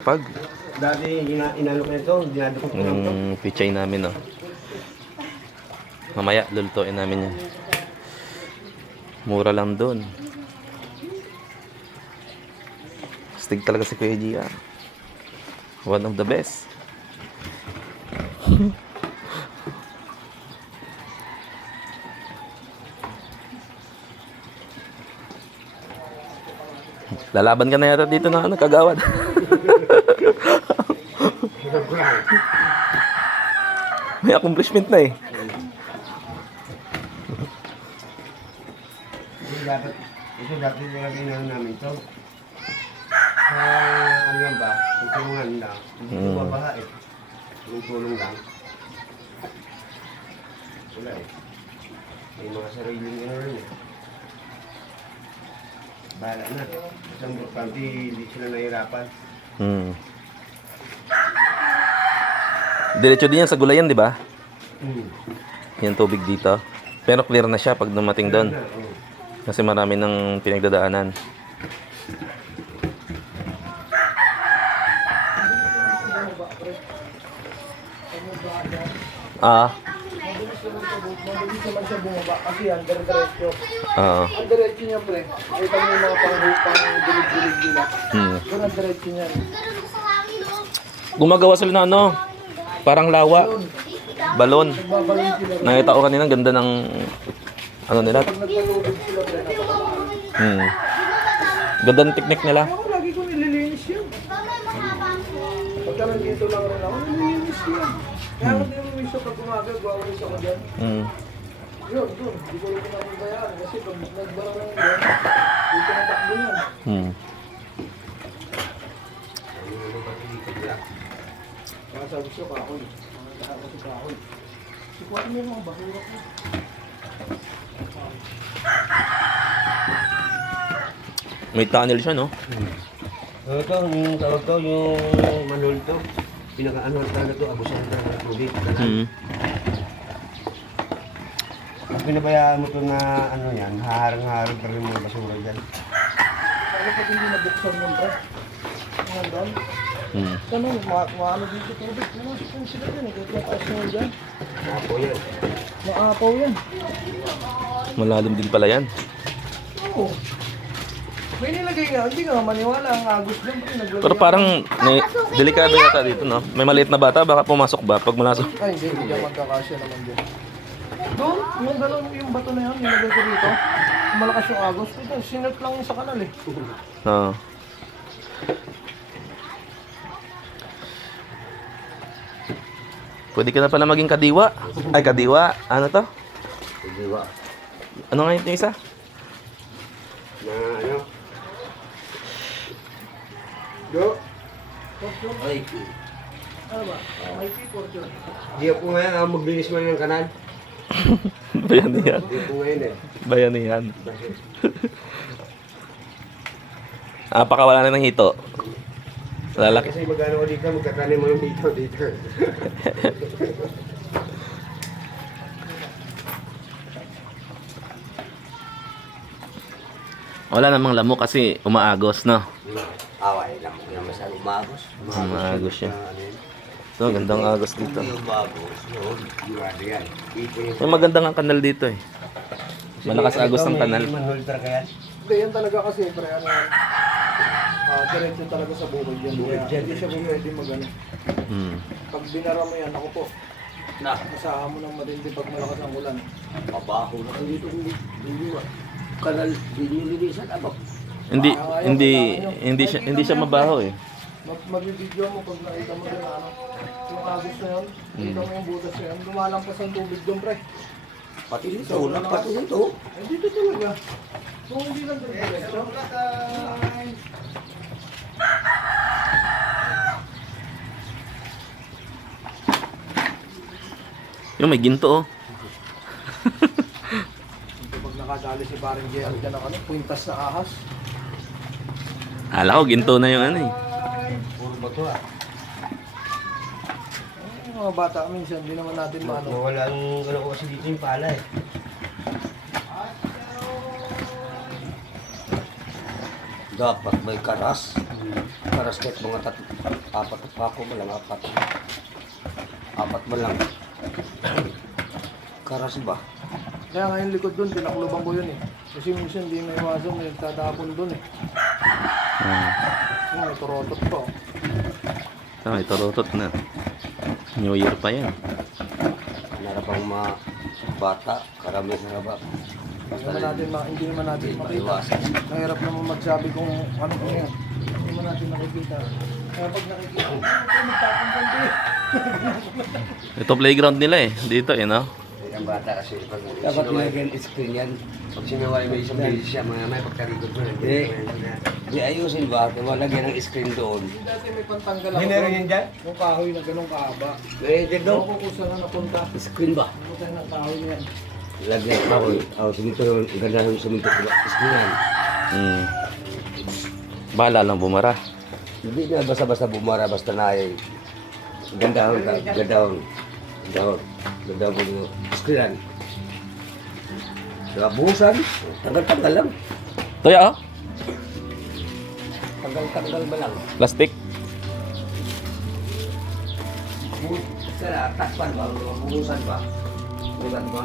Pag Dati inano ko ito, dinadukot ko lang ito. pichay namin, oh. Mamaya lulutuin namin yan. Mura lang doon. Stig talaga si Kuya Gia. One of the best. Lalaban ka na yata dito na kagawad. May accomplishment na eh. Ito dati nilagay na namin ito. Sa ano lang ba, tulungan lang. Hindi ito babaha eh. Tulong lang. Wala eh. May mga sariling ano rin eh. Bahala na. Isang importante, hindi sila nahirapan. Diretso din yan sa gulayan, di ba? Hmm. Yan tubig dito. Pero clear na siya pag dumating doon. Kasi marami ng pinagdadaanan. Ah. Mabilis naman siya bumaba kasi yan, diretso. Oo. Ang diretso niya, pre. Kita mo yung mga pang-dilig-dilig nila. Doon ang diretso niya. Gumagawa sila ng ano, parang lawa. Balon. Nagbabalon sila. Nakita ko kanina, ganda ng ano nila. Pag nagpatubig sila, pre, napakalaman. Ganda ng technique nila. Ako lagi ko nililinis yan. Pagka nandito lang rin ako, nililinis yan. Kaya ako din yung pag umaga, gawalis ako dyan. Yun, doon. Hindi ko rin pinapabayaan kasi pag nagbara lang yun, dito natakbo yan. Kaya sabi ko, kahoy. Mga kasi kahoy. Sikuha mo yung mga basura ko. May tunnel siya, no? Ito, yung tawag to, yung manhole to. Pinaka-ano talaga to, abusan talaga ng tubig. Pag pinabayaan mo to na ano yan, haharang-harang pa rin mga basura dyan. Ano pag hindi nabuksan mo, pre? Mga doon? Ano, maano dito tubig? Ano, saan sila dyan? Ikaw taas mo dyan? Apo yan. Maapaw yan. Malalim din pala yan. Oo. May nilagay nga, hindi ka maniwala ang agos dyan, pre. Naglagay Pero parang delikado yata dito, no? May maliit na bata, baka pumasok ba pag malasok? Ay, hindi ka magkakasya naman dyan. Doon, yung galon, yung bato na yun, nilagay ko dito. Malakas yung agos. Ito, sinert lang yun sa kanal eh. Oo. Pwede ka na pala maging kadiwa. Ay, kadiwa. Ano to? Diba? Ano nga yung isa? Na ano? Go! Ay, Ano ba? May people dyan. di ako ngayon ang maglinis man ng kanal. Bayanihan. Di ako ngayon eh. Bayanihan. Pakawala na ng hito. Lalaki. Kasi magano ko dito, magkatanim mo yung dito. Wala namang lamok kasi umaagos, no? Away lang ko naman sa umagos. Umaagos siya. So, gandang agos dito. Umagos, yun. Yun, yan. May magandang ang kanal dito eh. Malakas agos ang kanal. May manhole talaga yan. Hindi, yan talaga kasi, pre, ano yan. Diretso talaga sa bukid yan. Kaya hindi siya pwede mag-ano. Pag binara mo yan, ako po. Isahan mo ng matindi pag malakas ang ulan. Mabaho na ka dito. Hindi kanal, dinilinisan ako. Hindi siya mabaho eh. Magbibidyo mo pag nakita mo din ano. Yung agos na yun, nakita mo yung butas na yun, lumalampas ang tubig doon, pre. Pati dito, pati dito. Ay, dito talaga. Kung hindi lang doon diretso. Yung may ginto oh. Pag nakadali si Paring JR dyan ang ano, puintas na ahas. Hala ko, ginto na yung ano eh. Puro bato ah. Ay, mga bata minsan, hindi naman natin maano. Walang ano ko kasi dito yung pala eh. Dapat may karas. Parasket mga apat na pako mo lang, apat. Apat mo lang. Karas ba? Kaya nga yung likod doon, pinaklubang ko yun eh. Kasi minsan hindi may iwasan, may nagtatapon doon eh. May turotot pa. Ah, ito rotot na. New Year pa yan. Narapang mga bata, karami sa rabak. Hindi naman natin makita. Mahirap naman magsabi kung ano ko yan. Hindi naman natin makikita. Kaya pag nakikita, magtapon ka din. Ito playground nila eh. Dito eh, no? Ang bata kasi pag dapat nilagyan screen yan. Pag sinaway may isang bilis siya, mga may pagkarikot mo. Hindi ayusin ba? Wala lagyan ng screen doon. Dati may pantanggal ako Meron doon. yan dyan? Yung kahoy na ganong kahaba. Meron dyan Ewan ko kung saan na napunta. Screen ba? Ano tayo ng kahoy niyan? Lagyan ako. Suminto naman. Ang ganda ng suminto ko. Screen yan. Hmm. Bahala lang bumara. Hindi na basta-basta bumara, basta na ay gandahon ka, gandahon. Gandahon. Gandahon ko yung screen. Saka buhusan, tanggal-tanggal lang. Toya oh. Tanggal-tanggal ba lang? Plastic. Sala, takpan ba? Buhusan ba? Buhusan ba?